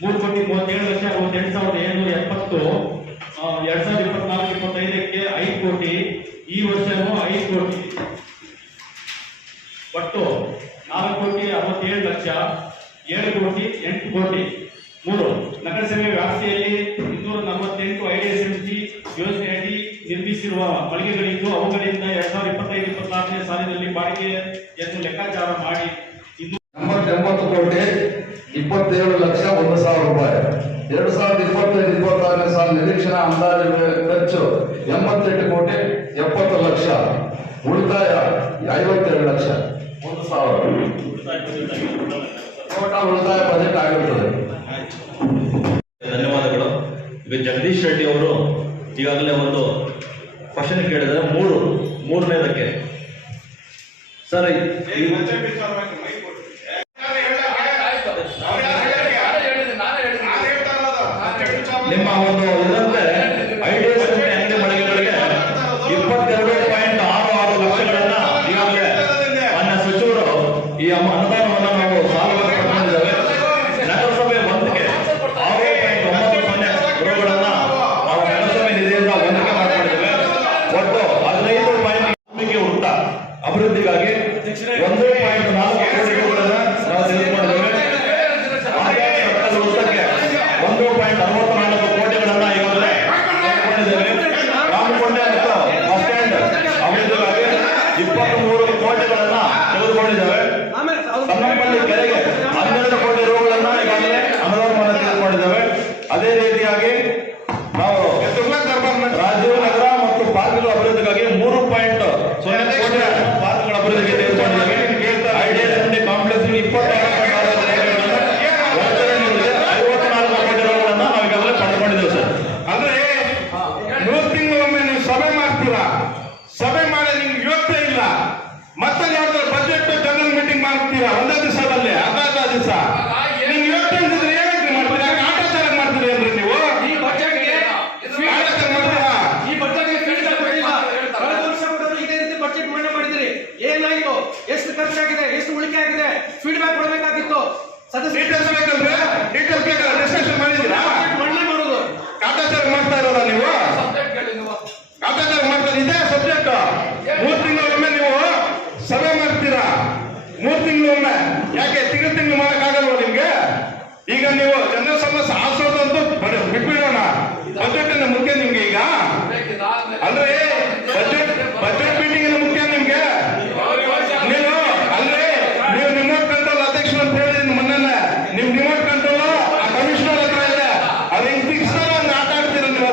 3,37,770 2024-25ಕ್ಕೆ 5 ಕೋಟಿ, ಈ ವರ್ಷನೂ 5 ಕೋಟಿ, ಒಟ್ಟು 4,67,00,000, 7 ಕೋಟಿ 8 ಕೋಟಿ. 3. ನಗರಸಭೆ ವ್ಯಾಪ್ತಿಯಲ್ಲಿ 248 IDSMC ಯೋಜನೆಯಡಿ ನಿರ್ಮಿಸಿರುವ ಮಳಿಗೆಗಳಿದ್ದು ಅವುಗಳಿಂದ 2025-26ನೇ ಸಾಲಿನಲ್ಲಿ ಬಾಡಿಗೆಯನ್ನು ಲೆಕ್ಕಾಚಾರ ಮಾಡಿ 89 ಕೋಟಿ 27,01,000 ರೂಪಾಯಿ. 2025-26ನೇ ಸಾಲ ನಿರೀಕ್ಷಣಾ ಅಂದಾಜು ಖರ್ಚು 88 ಕೋಟಿ 70 ಲಕ್ಷ, ಉಳಿತಾಯ 52 ಲಕ್ಷ 1,000. ಟೋಟಲ್ ಉಳಿತಾಯ ಬಜೆಟ್ ಆಗಿರುತ್ತದೆ. ಧನ್ಯವಾದಗಳು. ಈಗ ಜಗದೀಶ್ ರೆಡ್ಡಿ ಅವರು ಈಗಾಗಲೇ ಒಂದು ಕ್ವಶನ್ ಕೇಳಿದರೆ ಮೂರನೇದಕ್ಕೆ ಸರ್ ನಿಮ್ಮ ಒಂದು ಇದಂತೆ IDSMC ಅಂಗಡಿ ಮಳಿಗೆಗಳಿಗೆ 22.66 ಲಕ್ಷಗಳನ್ನ ಈಗಾಗಲೇ ಮಾನ್ಯ ಸಚಿವರು ಈ ಅನುದಾನವನ್ನು ನಾವು ಸಾಲವಾಗಿ ಪಡೆದಿದ್ದೇವೆ. ನಗರಸಭೆ 1ಗೆ 6.90 ಗಳನ್ನ ನಾವು ನಗರಸಭೆ ನಿಧಿಯಿಂದ ಹೊಂದಿಕೆ ಮಾಡಿಕೊಂಡಿದ್ದೇವೆ. ಒಟ್ಟು 15 ವೃತ್ತ ಅಭಿವೃದ್ಧಿಗಾಗಿ 1.4 ಕೋಟಿ ರೂಪಾಯಿಗಳನ್ನ ನಾವು ತೆಗೆದುಕೊಂಡಿದ್ದೇವೆ. ವೃತ್ತಕ್ಕೆ 1.64 ಕೋಟಿಗಳನ್ನ ಈಗಾಗಲೇ ತೆಗೆದುಕೊಂಡಿದ್ದೇವೆ. ರಾಮಕೊಂಡೆ ಮತ್ತು ಬಸ್ ಸ್ಟ್ಯಾಂಡ್ ಅಭಿವೃದ್ಧಿಗಾಗಿ 23 ಕೋಟಿಗಳನ್ನ ತೆಗೆದುಕೊಂಡಿದ್ದೇವೆ. ಸನ್ನಂಪಲ್ಲಿ ಕೆರೆಗೆ 12 ಕೋಟಿ ರೂಪಾಯಿಗಳನ್ನ ಈಗಾಗಲೇ ಅನುದಾನವನ್ನು ತೆಗೆದುಕೊಂಡಿದ್ದೇವೆ. ಅದೇ ರೀತಿಯಾಗಿ ನಾವು ರಾಜೀವ್ ನಗರ ಮತ್ತು ಪಾರ್ಕ್ಗಳ ಅಭಿವೃದ್ಧಿಗಾಗಿ 3.0 ಕೋಟಿ ಪಾರ್ಕ್ಗಳ ಅಭಿವೃದ್ಧಿಗೆ ತೆಗೆದುಕೊಂಡಿದ್ದೇವೆ. IDSMC ಕಾಂಪ್ಲೆಕ್ಸ್ 24 ಕೋಟಿ ರೂಪಾಯಿಗಳನ್ನ ನಾವು ಈಗಾಗಲೇ ಪಡೆದುಕೊಂಡಿದ್ದೇವೆ ಸರ್. ಅಂದ್ರೆ 3 ತಿಂಗಳೊಮ್ಮೆ ನೀವು ಸಭೆ ಮಾಡ್ತೀರಾ, ಸಭೆ ಮಾಡಿ ನಿಮ್ಗೆ ಯೋಗ್ಯತೆ ಇಲ್ಲ, ಮತ್ತೆ ಯಾವ್ದಾದ್ರು ಬಜೆಟ್ ಜನರಲ್ ಮೀಟಿಂಗ್ ಮಾಡ್ತೀರಾ ಒಂದೇ ದಿವಸದಲ್ಲಿ, ಅರ್ಧ ದಿವಸ ನಿಮ್ಗೆ ಯೋಗ್ಯತೆ ಇದ್ರೆ ಏನಕ್ಕೆ ಮಾಡ್ತೀರಾ? ಕಾಟಾಚಾರ ಮಾಡ್ತೀರಿ ಅಂದ್ರೆ ನೀವು ಈ ಬಜೆಟ್ಗೆ ಇದೇ ರೀತಿ ಬಜೆಟ್ ಮಂಡನೆ ಮಾಡಿದಿರಿ. ಏನಾಯ್ತು, ಎಷ್ಟು ಖರ್ಚಾಗಿದೆ, ಎಷ್ಟು ಉಳಿಕೆ ಆಗಿದೆ, ಫೀಡ್ಬ್ಯಾಕ್ ಕೊಡಬೇಕಾಗಿತ್ತು. ಡೀಟೇಲ್ಸ್ ಬೇಕಂದ್ರೆ ಡೀಟೇಲ್ಸ್ ಬೇಕಲ್ಲ, ಡಿಸ್ಕಷನ್ ಮಾಡಿದ್ದೀರಾ? ಮಂಡನೆ ಮಾಡೋದು ಕಾಟಾಚಾರ ಮಾಡ್ತಾ ಇರೋಲ್ಲ ನೀವು, ಕಾಟಾಚಾರ ಮಾಡ್ತಾರೆ. ಇದೇ ಸಬ್ಜೆಕ್ಟ್ 3 ತಿಂಗಳೊಮ್ಮೆ ನೀವು ಸಭೆ ಮಾಡ್ತೀರಾ, 3 ತಿಂಗಳೊಮ್ಮೆ. ಯಾಕೆ ತಿಂಗಳು ಮಾಡಕ್ಕಾಗಲ್ವ ನಿಮ್ಗೆ? ಈಗ ನೀವು ಜನರ ಸಮಸ್ಯೆ ಆಸೋದಂತೂ ಬಿಟ್ಬಿಡೋಣ, ಬಜೆಟ್ ಮುಖ್ಯ ನಿಮ್ಗೆ. ಈಗ ಅಂದ್ರೆ ಬಜೆಟ್ ಮೀಟಿಂಗ್ ಮುಖ್ಯ ನಿಮ್ಗೆ. ನೀವು ಅಂದ್ರೆ ನೀವು ರಿಮೋಟ್ ಕಂಟ್ರೋಲ್ ಅಧ್ಯಕ್ಷರು ಅಂತ ಹೇಳಿದ್ರೆ ಮೊನ್ನೆ ನಿಮ್ ರಿಮೋಟ್ ಕಂಟ್ರೋಲ್ ಆ ಕಮಿಷನರ್ ಹತ್ರ ಇದೆ, ಅದು ಹಿಂಗ್ ಫಿಕ್ಸ್ ಆಟ ಆಡ್ತೀರ ನೀವು.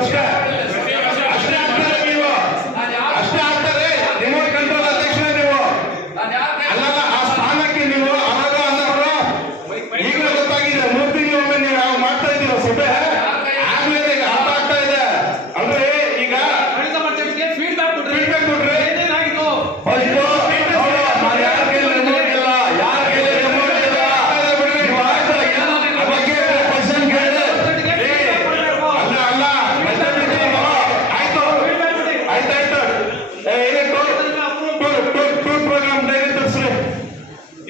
ಅಷ್ಟೇ ಆಗ್ತಾರೆ ನೀವು, ಅಷ್ಟೇ ಆಗ್ತಾರೆ. ರಿಮೋಟ್ ಕಂಟ್ರೋಲ್ ಅಧ್ಯಕ್ಷರೇ ನೀವು ಅಲ್ಲಲ್ಲ, ಆ ಸ್ಥಾನಕ್ಕೆ ನೀವು ಅವಾಗ ಅನ್ನೋರು ಈಗಲೇ ಗೊತ್ತಾಗಿದೆ. 3 ತಿಂಗಳೊಮ್ಮೆ ನೀವು ಯಾವ ಮಾಡ್ತಾ ಇದ್ದೀರ ಸಭೆ, ಆದ್ಮೇಲೆ ಈಗ ಅರ್ಥ ಆಗ್ತಾ ಇದೆ. ಅಂದ್ರೆ ಈಗ ಫೀಡ್ಬ್ಯಾಕ್ ಕೊಡ್ರಿ. ಏನೇನಾಗಿತ್ತು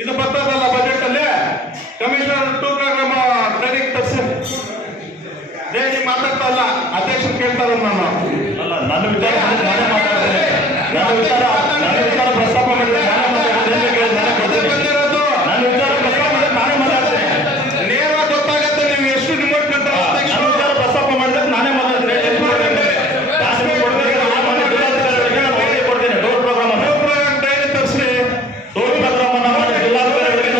ಇದು ಬರ್ತದಲ್ಲ ಬಜೆಟ್ ಅಲ್ಲಿ, ಕಮಿಷನರ್ 2 ಪ್ರೋಗ್ರಾಮ್ ಟ್ರೈನಿಂಗ್ ತರಿಸಿ. ನೀವು ಮಾತಾಡ್ತಾ ಇಲ್ಲ, ಅಧ್ಯಕ್ಷರು ಕೇಳ್ತಾರೆ. ನಾನು ಅಲ್ಲ, ನನ್ನ ವಿಚಾರ ನಾನೇ ಮಾತಾಡ್ತೇನೆ. ನನ್ನ ವಿಚಾರ ಪ್ರಸ್ತಾಪ ಮಾಡಿದ್ರೆ ಬಂದಿರೋದು ನನ್ನ ವಿಚಾರ ಪ್ರಸ್ತಾಪ ಮಾಡಿದ್ರೆ ನಾನೇ ಮಾತಾಡ್ತೇನೆ. ನೇರವಾಗಿ ಗೊತ್ತಾಗತ್ತೆ ನೀವು ಎಷ್ಟು ರಿಮೋಟ್ ಕಂಟ್ರೋಲ್ ನನ್ನ ಅಧ್ಯಕ್ಷರು. ವಿಚಾರ ಪ್ರಸ್ತಾಪ ಮಾಡಿದ್ರೆ ನಾನೇ ಮಾತಾಡ್ತೇನೆ. ಕೊಡ್ತೇನೆ ಡೋರ್ ಪ್ರೋಗ್ರಾಮ್ ಟ್ರೈನಿಂಗ್ ತರಿಸಿ. ಡೋರ್ ಪ್ರೋಗ್ರಾಮ್ ಅನ್ನ ಮಾಡಿ ಜಿಲ್ಲಾಧಿಕಾರಿಗಳಿಗೆ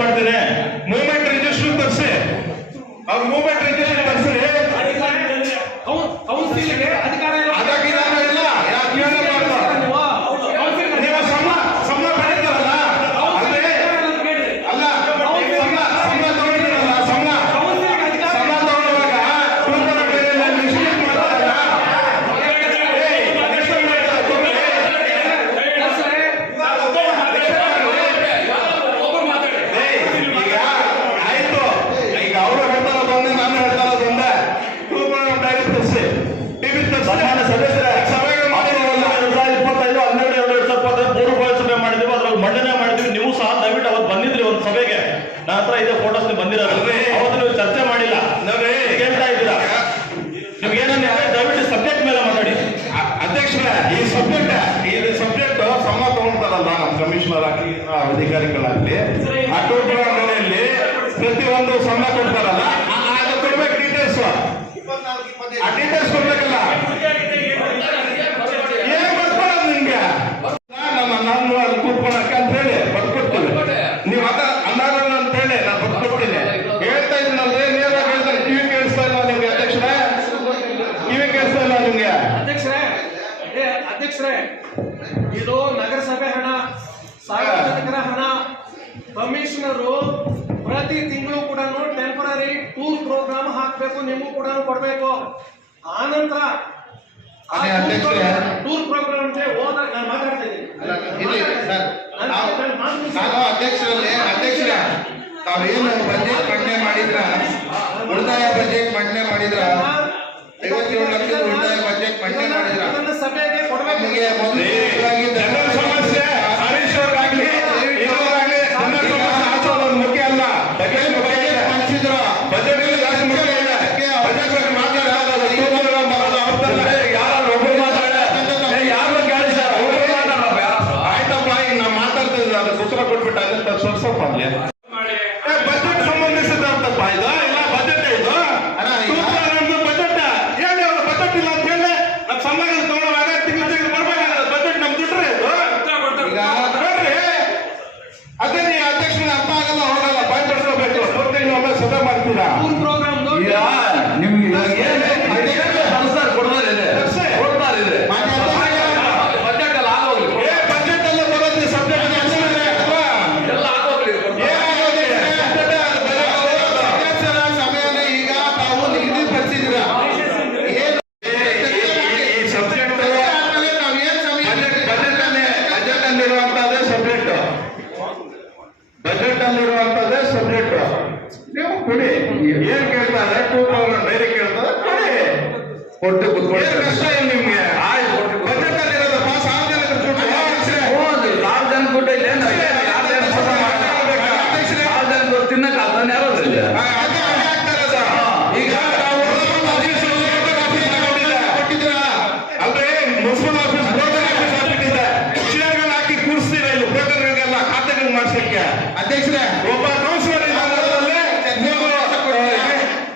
ಮಾಡ್ತೇನೆ. ಮೂವ್ಮೆಂಟ್ ರಿಜಿಸ್ಟರ್ ತರಿಸಿ, ಅವ್ರ ಮೂವ್ಮೆಂಟ್ ರಿಜಿಸ್ಟರ್ ತರಿಸಿ. ಕೌನ್ಸಿಲ್ಗೆ ಅಧಿಕಾರ ಇಲ್ಲ. ಅದಕ್ಕೆ ಇಲ್ಲ, ಯಾಕೆ ನೀವು ಸಂಬಳ ಪಡೀತಾರಲ್ಲ, ಅಂದ್ರೆ ಅಲ್ಲ ಸಂಬಳ ತಗೊಂಡಿರಲ್ಲ, ಸಂಬಳ ತಗೊಳ್ಳುವಾಗ ಮಿಸ್ಟೇಕ್ ಮಾಡ್ತಾರಲ್ಲ. ಈಗ ಆಯ್ತು, ಈಗ ಅವರು ಹೇಳ್ತಾರ ಒಂದೇ, ನಾನು ಹೇಳ್ತಾರ ಒಂದೇ. ಡೈರೆಕ್ಟ್ ತರಿಸಿ, ಟಿವಿ ಸನ್ಮಾನ್ಯ ಸದಸ್ಯರೇ, ಸಭೆಗಳು ಮಾಡಿರಲ್ಲ. 2025-12-2025 ಸಭೆ ಮಾಡಿದ್ವಿ, ಅದ್ರಲ್ಲಿ ಮಂಡನೆ ಮಾಡಿದ್ವಿ. ನೀವು ಸಹ ದಯವಿಟ್ಟು ಅವತ್ತು ಬಂದಿದ್ರಿ ಒಂದು ಸಭೆಗೆ, ನನ್ನ ಹತ್ರ ಇದೆ ಫೋಟೋಸ್ ಬಂದಿರೋದು. ಅವತ್ತು ನೀವು ಚರ್ಚೆ ಕಮಿಷನರ್ ಆಗಲಿ ಅಧಿಕಾರಿಗಳಾಗ್ಲಿ ಆ ಟೂರ್ ಪ್ರೋಗ್ರಾಮ್ ಅಡಿಯಲ್ಲಿ ಪ್ರತಿಯೊಂದು ಸಂಬಳ ಕೊಡ್ತಾರಲ್ಲ ಅದು ಕೊಡ್ಬೇಕು ಡೀಟೇಲ್ಸ್, ಆ ಡೀಟೇಲ್ಸ್ ಕೊಡ್ಬೇಕಲ್ಲ. ಏನ್ ಬರ್ಕೊಳ್ಳೋದು ನಿಮ್ಗೆ? ನಾನು ಅಲ್ಲಿ ಕೂತ್ಕೊಳಕ್ಕೆ ಅಂತ ಹೇಳಿ ಬರ್ಕೊಡ್ತೀನಿ, ನೀವು ಅನಾರ ಅಂತ ಹೇಳಿ ನಾನು ಬರ್ಕೊಡ್ತೀನಿ. ಹೇಳ್ತಾ ಇದ್ದೀನಲ್ರಿ, ನೇರವಾಗಿ ಹೇಳ್ತಾರೆ. ಕಿವಿ ಕೇಳಿಸ್ತಾ ಇಲ್ಲ ನಿಮ್ಗೆ ಅಧ್ಯಕ್ಷರೇ? ಕಿವಿ ಕೇಳಿಸ್ತಾ ಇಲ್ಲ ನಿಮ್ಗೆ? ಅಧ್ಯಕ್ಷರೇ, ಇದು ನಗರಸಭೆ ಹಣ, ಸಾರ್ವಜನಿಕರ ಹಣ. ಕಮಿಷನರು ಪ್ರತಿ ತಿಂಗಳು ಕೂಡ ಟೆಂಪರರಿ ಟೂರ್ ಪ್ರೋಗ್ರಾಮ್ ಹಾಕ್ಬೇಕು, ನಿಮಗೂ ಕೂಡ ಕೊಡ್ಬೇಕು. ಆನಂತರ ಟೂರ್ ಪ್ರೋಗ್ರಾಮ್ ಹೋದಾಗ ನಾನು ಮಾತಾಡ್ತಾ ಇದ್ದೀನಿ. ನಾನು ಅಧ್ಯಕ್ಷರ ತಾವೇನು ಬಜೆಟ್ ಮಂಡನೆ ಮಾಡಿದ್ರ, ಉಳಿತಾಯ ಬಜೆಟ್ ಮಂಡನೆ ಮಾಡಿದ್ರ, 57 ಲಕ್ಷ ಉಳಿತಾಯ ಬಜೆಟ್ ಮಂಡನೆ ಮಾಡಿದ್ರ, ಇದನ್ನ ಸಭೆಗೆ ಕೊಡಬೇಕು. ನಮಗೆ ಮೊದಲು ಜನರ ಸಮಸ್ಯೆ ಹರೀಶ್ ಅವ್ರಿಗಾಗ್ಲಿ ಇವ್ರಿಗಾಗ್ಲಿ ಜನರ ಸಮಸ್ಯೆ ಆಚೋದು ಮುಖ್ಯ ಅಲ್ಲ. ಬಜೆಟ್ ಮಂಡಿಸಿದ್ರು, ಬಜೆಟ್ ಜಾಸ್ತಿ ಮುಖ್ಯ ಇಲ್ಲ. ಬಜೆಟ್ ಬಗ್ಗೆ ಮಾತಾಡೋದು ಅವ್ರದ್ದಲ್ಲ. ಯಾರು ಒಬ್ಬರು ಮಾತಾಡ ಯಾರು ಕೇಳಿ ಸರ್, ಒಬ್ಬರು ಮಾತಾಡೋದು ಆಯ್ತಪ್ಪ. ಈಗ ನಾವು ಮಾತಾಡ್ತಾ ಇದ್ರೆ ಅದಕ್ಕೆ ಉತ್ತರ ಕೊಟ್ಬಿಟ್ಟು ಅದನ್ನ ಸ್ವಲ್ಪ ಅಲ್ಲಿ ಬಜೆಟ್ ಸಂಬಂಧಿಸಿದಂತಪ್ಪ ಇದು. ಇಲ್ಲ ಬಜೆಟ್ ಇದು ಬಜೆಟ್ ಹೇಳಿ, ಅವ್ರು ಬಜೆಟ್ ಇಲ್ಲ ಅಂತ ಹೇಳಿ ನಮ್ಮ ಸಂಬಂಧ ತಗೊಳ್ಳುವಾಗ ತಿಂಗಳು ಬರ್ಬೇಕಾದ್ರೆ ಬಜೆಟ್ ನಮ್ ದುಡ್ಡ್ರೆ ಇದು ನೋಡ್ರಿ. ಅದೇ ನೀವು ಅಧ್ಯಕ್ಷನ ಅರ್ಥ ಆಗಲ್ಲ, ಹೋಗಲ್ಲ, ಬಾಯ್ ಬಿಡ್ಸ್ಕೋಬೇಕು. ನೋಡ್ತೀನಿ ಒಮ್ಮೆ ಸಭೆ ಮಾಡ್ತೀರಾ ಟೂರ್ ಪ್ರೋಗ್ರಾಮ್ ನಿಮ್ಗೆ ಸರ್ ಕೊಡ್ತಾರೆ ಬಜೆಟ್ ಎಲ್ಲ ಆಗೋಗ್ಲಿ, ಬಜೆಟ್ ಎಲ್ಲ ಬರೋದು ಸಬ್ಜೆಕ್ಟ್ ಎಲ್ಲ ಆಗೋಗ್ಲಿ. ಅಧ್ಯಕ್ಷರ ಸಭೆಯನ್ನು ಈಗ ತಾವು ನಿಗದಿಪಡಿಸಿದ್ರ. ಈ ಸಬ್ಜೆಕ್ಟ್ ನಾವೇನ್ ಬಜೆಟ್ ಅಲ್ಲಿರುವಂತಹದ್ದೇ ಸಬ್ಜೆಕ್ಟ್, ಬಜೆಟ್ ಅಲ್ಲಿರುವಂತಹದ್ದೇ ಸಬ್ಜೆಕ್ಟ್. ನೀವು ಕೊಡಿ, ಏನ್ ಕೇಳ್ತಾರೆ ಟೂ ತೌಸಂಡ್ ಡೈರಿ ಕೇಳ್ತಾರೆ ಕೊಟ್ಟು ಕುತ್ಕೊಳ್ಳಿ. ಕಷ್ಟ ಏನು ನಿಮ್ಗೆ? ಬಜೆಟ್ ಅಲ್ಲಿರೋದಪ್ಪ ಸಾರ್ವಜನಿಕರ ದುಡ್ಡು. ಸಾರ್ವಜನಿಕ ದುಡ್ಡು ಇಲ್ಲ, ಸಾರ್ವಜನಿಕರು ತಿನ್ನಕ್ಕೆ ಅದನ್ನ ಯಾರು ಅದೇ ಆಗ್ತಾರದ. ಈಗ ತಾವು ಕೊಟ್ಟಿದ್ರ ಅಂದ್ರೆ ಮುನ್ಸಿಪಲ್ ಆಫೀಸ್ ಬ್ರೋಕರ್ ಆಫೀಸ್ ಆಗ್ಬಿಟ್ಟಿದೆ. ಚೇರ್ಗಳು ಹಾಕಿ ಕೂರಿಸ್ತೀರ ಇಲ್ಲಿ ಬ್ರೋಕರ್ಗಳಿಗೆಲ್ಲ ಖಾತೆಗಳು ಮಾಡಿಸಲಿಕ್ಕೆ. ಅಧ್ಯಕ್ಷರೇ, ಒಬ್ಬ ಕೌನ್ಸಿಲರ್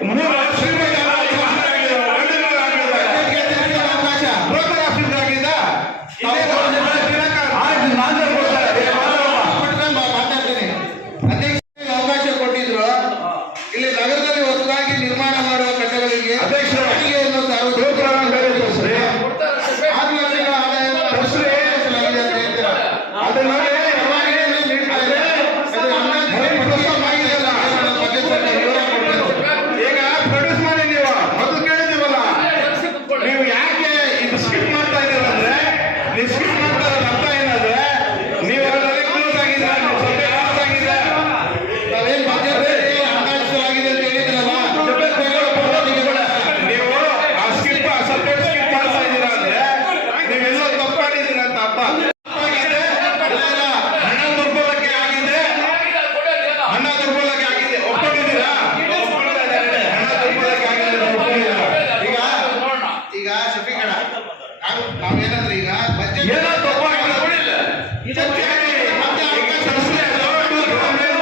ಮೂರು ಶ್ರೀಮಂತ ಅವಕಾಶ ಬ್ರೋಕರ್ ಆಫೀಸ್ ಆಗಿದೆ. ಆಯ್ತು, ನಾನು ಕೊಡ್ತಾರೆ ಮಾತಾಡ್ತೀನಿ. ಅಧ್ಯಕ್ಷರಿಗೆ ಅವಕಾಶ ಕೊಟ್ಟಿದ್ರು. ಇಲ್ಲಿ ನಗರದಲ್ಲಿ ಹೊಸದಾಗಿ ನಿರ್ಮಾಣ ಮಾಡುವ ಕಟ್ಟಡಗಳಿಗೆ ಅಧ್ಯಕ್ಷರೇ, ಬಾಡಿಗೆಯನ್ನು ಬ್ರೋಕರ್ ಬೇರೆ ತೋರಿಸ್ರಿ. 6 ಲಕ್ಷಗಳ ಆದಾಯವನ್ನು ಪರಿಶೀಲಿಸಲಾಗಿದೆ ಅಂತ ಹೇಳ್ತೀರಾ? ಅದನ್ನ ಪರವಾನಗಿಯನ್ನು ನೀಡ್ತಾ ಇದೆ. ಅದು ಅಂದಾಜು ಪ್ರಸ್ತಾಪ ಆಗಿದೆಯಲ್ಲ, ಬಜೆಟ್ ಅಲ್ಲಿ ವಿವರ ಕೊಡ್ಬೇಕು. ಈಗ ಪ್ರೊಡ್ಯೂಸ್ ಮಾಡಿ ನೀವು ಮೊದಲು ಕೇಳಿದೀವಲ್ಲ, ನೀವು ಯಾಕೆ ಇದು ಸ್ಕಿಪ್ ಮಾಡ್ತಾ ಇದ್ದೀರ ಅಂದ್ರೆ, ನೀವು ಸ್ಕಿಪ್ ಮಾಡ್ತಾ ಇರೋದು ಅರ್ಥ ಏನಂದ್ರೆ ನೀವು ಅದರಲ್ಲಿ ಕ್ಲೋಸ್ ಆಗಿದೆ, ನಿಮ್ಮ ಸಭೆ ಕ್ಲೋಸ್ ಆಗಿದೆ. ನಾವೇನ್ ಬಜೆಟ್ ಅಲ್ಲಿ ಅಂದಾಜಿಸಲಾಗಿದೆ ಅಂತ ಹೇಳಿದ್ರಲ್ಲ, ನೀವು ಆ ಸ್ಕಿಪ್ ಸಬ್ಜೆಕ್ಟ್ ಸ್ಕಿಪ್ ಮಾಡ್ತಾ ಇದ್ದೀರಾ ಅಂದ್ರೆ ನೀವೆಲ್ಲ ತಪ್ಪು ಮಾಡಿದ್ದೀರಾ ಅಂತ ಅರ್ಥ. ಹಣ ದುರ್ಬಳಕೆ ಆಗಿದೆ, ಹಣ ದುರ್ಬಳಕೆ ಆಗಿದೆ, ಒಪ್ಕೊಂಡಿದ್ದೀರಾ? ಹಣ ದುರ್ಬಳಕೆ ಆಗಿದೆ, ಒಪ್ಕೊಂಡಿದ್ದೀರಾ? ಈಗ ಶಫೀಕಣ ನಾವೇನಂದ್ರೆ ಈಗ ಬಜೆಟ್ ಏನೋ ತಪ್ಪಾಗಿದೆ ಬಿಡಿಲ್ಲ. ಚರ್ಚೆ ಮತ್ತೆ ಈಗ ತರ್ಸ್ರಿ, ಅದು